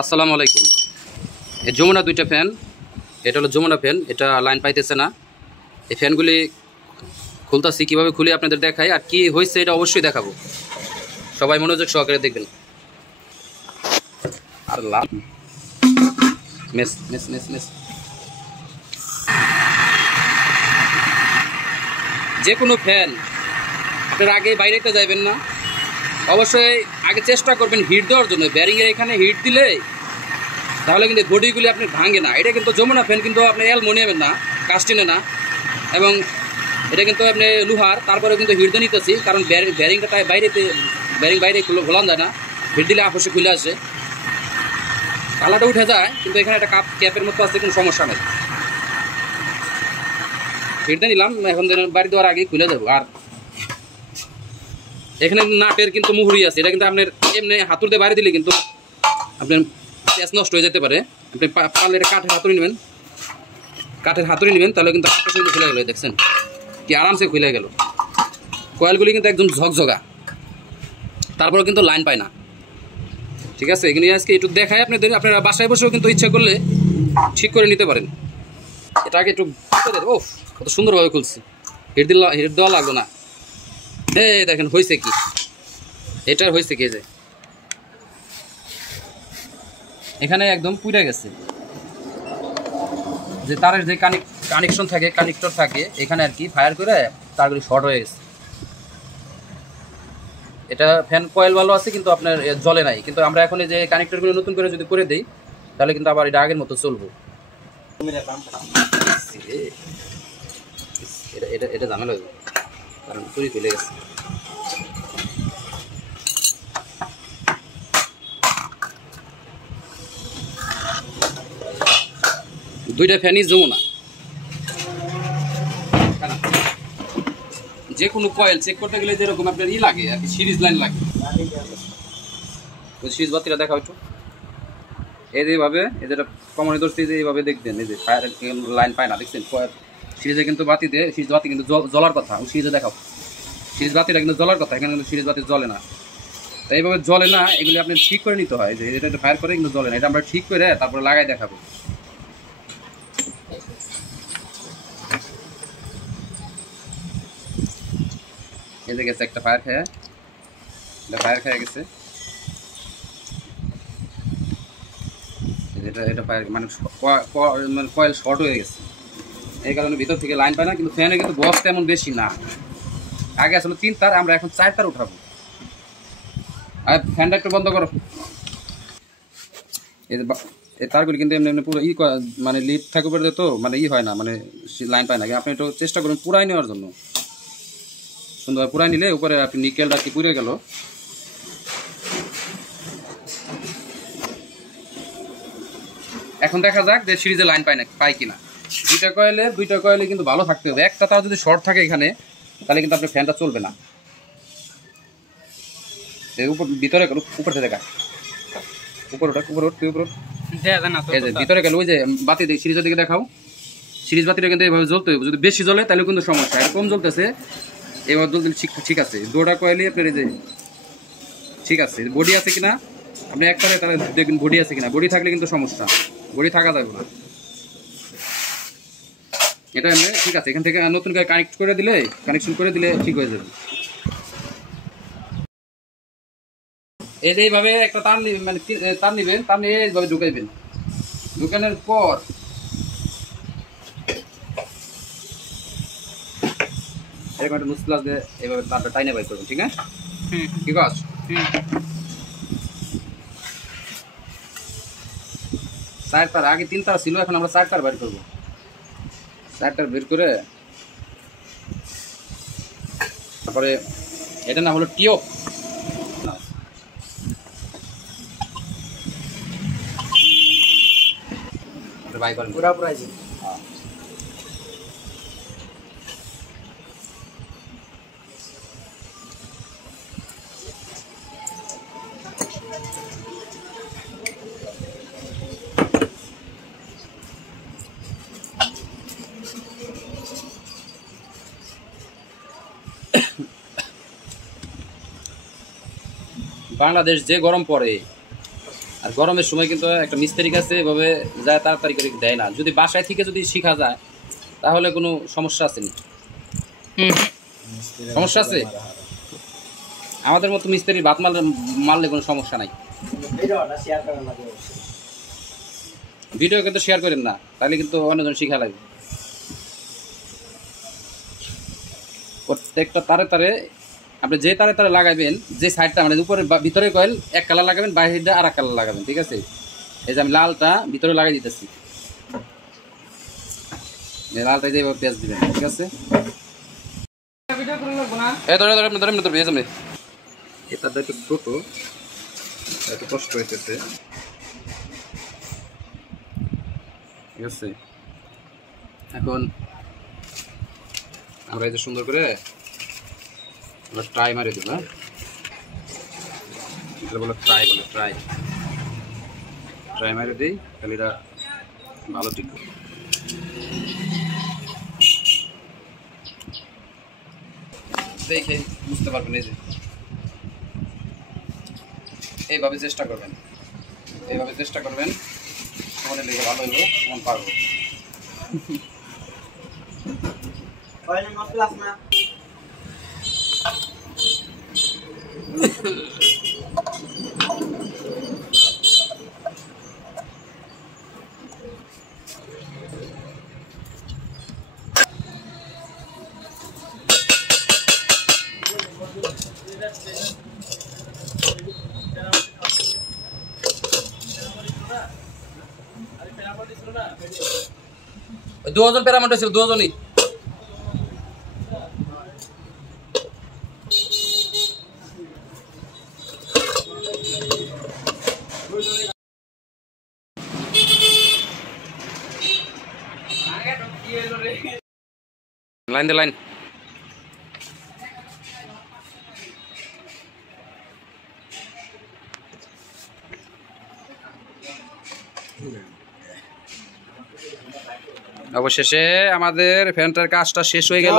আসসালামু আলাইকুম। এই যমুনা দুইটা ফ্যান, এটা হলো যমুনা ফ্যান, এটা লাইন পাইতেছে না। এই ফ্যানগুলি খুলতেছি, কীভাবে খুলে আপনাদের দেখাই, আর কি হয়েছে এটা অবশ্যই দেখাবো। সবাই মনোযোগ সহকারে দেখবেন। আর লাভ মেস মেস মেস মেস যে কোনো ফ্যান আপনার আগে বাইরেতে যাবেন না, অবশ্যই আগে চেষ্টা করবেন হিট দেওয়ার জন্য। ব্যারিংয়ের এখানে হিট দিলে তাহলে কিন্তু বডিগুলি আপনি ভাঙে না। এটা কিন্তু যমুনা ফ্যান, কিন্তু আপনি অ্যালুমিনিয়ামের না, কাস্টিনের না, এবং এটা কিন্তু আপনি লোহার। তারপরে কিন্তু হিট দিয়ে নিতেছি, কারণ ব্যারিংটা তাই ব্যারিং বাইরে খোলান যায় না, হিট দিলে আপসে খুলে আসে, কালারটা উঠে যায়। কিন্তু এখানে একটা ক্যাপের মতো আছে, কোনো সমস্যা নেই। হিট দিয়ে নিলাম, এখন বাড়ি দেওয়ার আগে খুলে যাবো। আর এখানে নাটের কিন্তু মুহুরি আছে, এটা কিন্তু আপনার এমনি হাতুর দিয়ে বাড়ি দিলে কিন্তু আপনার পেঁচ নষ্ট হয়ে যেতে পারে। আপনি পারলে এটা কাঠের হাতুড়ি নেবেন, তাহলে কিন্তু আপনার সঙ্গে খুলে গেল। দেখছেন কি আরামসে খুলে গেল। কয়েলগুলি কিন্তু একদম ঝকঝকা, তারপরে কিন্তু লাইন পায় না। ঠিক আছে, এগুলি আজকে একটু দেখায় আপনাদের। আপনারা বাসায় বসেও কিন্তু ইচ্ছা করলে ঠিক করে নিতে পারেন। এটা আগে একটু ও কত সুন্দরভাবে খুলছে, হিট দেওয়া লাগলো না। দেখেন হয়েছে কি, এটার হয়েছে কি, যে এখানে একদম পুড়ে গেছে। যে তারের যে কানেকশন থাকে, কানেক্টর থাকে এখানে আর কি, ফায়ার করে তারগুলি শর্ট হয়ে গেছে। এটা ফ্যান কয়েল ভালো আছে, কিন্তু আপনার জ্বলে নাই। কিন্তু আমরা এখন এই যে কানেক্টরগুলো নতুন করে যদি করে দিই, তাহলে কিন্তু আবার এটা আগের মতো চলবো। এটা ঝামেলা হইব, কারণ চুরি খুলে গেছে। দুইটা ফ্যানই যমুনা। যে কোনো কয়েল চেক করতে গেলে যেরকম আপনার লাগে আর কি, সিরিজ লাইন লাগে। ওই সিরিজ বাতিটা দেখাও একটু। এই যেভাবে এই যেটা কমনে ধরছি, যে এইভাবে দেখবেন, এই যে ফায়ার লাইন পায় না, দেখছেন সিরিজে কিন্তু বাতিতে, সিরিজ বাতি কিন্তু জ্বলার কথা। ওই সিরিজে দেখাও, সিরিজ বাতিটা কিন্তু জ্বলার কথা, এখানে কিন্তু সিরিজ বাতি জ্বলে না। তাই এইভাবে জ্বলে না, এগুলি আপনি ঠিক করে নিতে হয়। যে এটা ফায়ার করে কিন্তু জ্বলে না, এটা আমরা ঠিক করে তারপরে লাগাই দেখাবো। এই যে গেছে একটা ফায়ার খেয়ে, গেছে। এটা ফায়ার মানে কয়েল শর্ট হয়ে গেছে, এই কারণে ভিতর থেকে লাইন পায় না। কিন্তু ফ্যানে কিন্তু বস তেমন বেশি না, আগে আসলে 3 তার, আমরা এখন 4 তার উঠাবো। আর ফ্যানটা একটু বন্ধ করো। এই তারগুলি কিন্তু এমনি এমনি পুরো মানে লিড থাকে উপরে, তো মানে হয় না, মানে লাইন পায় না। আপনি একটু চেষ্টা করুন পুরাই নেওয়ার জন্য। সুন্দর পুরাই নিলে উপরে আপনি নিকেলটা কি পুড়ে গেল। এখন দেখা যাক যে সিরিজে লাইন পায় কিনা। দুইটা কয়েলে কিন্তু ভালো থাকতে হবে। একটা তার যদি শর্ট থাকে এখানে, তাহলে কিন্তু আপনার ফ্যানটা চলবে না। ভিতরে গেল, উপরে দেখা, ভিতরে গেল। ওই যে বাতি দিই, সিরিজের দিকে দেখাও। সিরিজ বাতিটা কিন্তু এইভাবে জ্বলতে হবে। যদি বেশি জ্বলে তাহলে কিন্তু সমস্যা। আর কম জ্বলতেছে, এবার জ্বলতে ঠিক আছে। দুটা কয়েলই আপনার এই যে ঠিক আছে, বডি আছে কিনা আপনি একবারে তাহলে দেখবেন, বডি আছে কিনা। বডি থাকলে কিন্তু সমস্যা, বডি থাকা যাবে না। এটা এমনি ঠিক আছে। এখান থেকে নতুন করে কানেকশন করে দিলে ঠিক হয়ে যাবে। এই যে এইভাবে একটা তার মানে তার নিবেন, তার নিয়ে এইভাবে ঢুকাইবেন। ঢুকানোর পর এরকম একটা মুসপ্লাস দিয়ে এইভাবে তারটা টাইনে বাইর করবেন। ঠিক আছে, ঠিক আছে। 4 তার, আগে 3 তার ছিল, এখন আমরা 4 তার বাইর করবো। 4 তার বের করে তারপরে এটা না হলো টিওপ, বাই করেন পুরা পুরাই। বাংলাদেশ যে গরম পড়ে, আর গরমের সময় কিন্তু একটা মিস্ত্রি কাছে এভাবে যায় তাড়াতাড়ি করে দেয় না। যদি বাসায় থেকে যদি শেখা যায় তাহলে কোনো সমস্যা আছে নি? সমস্যা আছে? আমাদের মতো মিস্ত্রি ভাত মারলে কোনো সমস্যা নাই। ভিডিও কিন্তু শেয়ার করেন না, তাহলে কিন্তু অন্যজন শিখা লাগবে। প্রত্যেকটা তারে তারে আপনি যে তারে তারে লাগাবেন, যে সাইডটা মানে উপরে ভিতরে কয়েল এক কালার লাগাবেন, বাইরেটা আর এক কালার লাগাবেন, ঠিক আছে? এই যে আমি লালটা ভিতরে লাগাই দিতেছি, লালটা যেভাবে পেঁয়াজ দিবেন, ঠিক আছে? এটা একটু ছোট, একটু কষ্ট হইতেছে, ঠিক আছে? এখন আমরা এই যে সুন্দর করে আমরা ট্রাই মারি দেব। হ্যাঁ, এটা বলে ট্রাই, বলে ট্রাই ট্রাই মারি দিই, তাহলে এটা ভালো টিকবে। দেখে বুঝতে পারবেন, এই যে এইভাবে চেষ্টা করবেন, এইভাবে চেষ্টা করবেন, তোমাদের দেখে ভালো হইব, তখন পারবো। দুজন প্যারামেন্ট ছিল, দুজনই। লাইন দে লাইন। অবশেষে আমাদের ফ্যানটার কাজটা শেষ হয়ে গেল।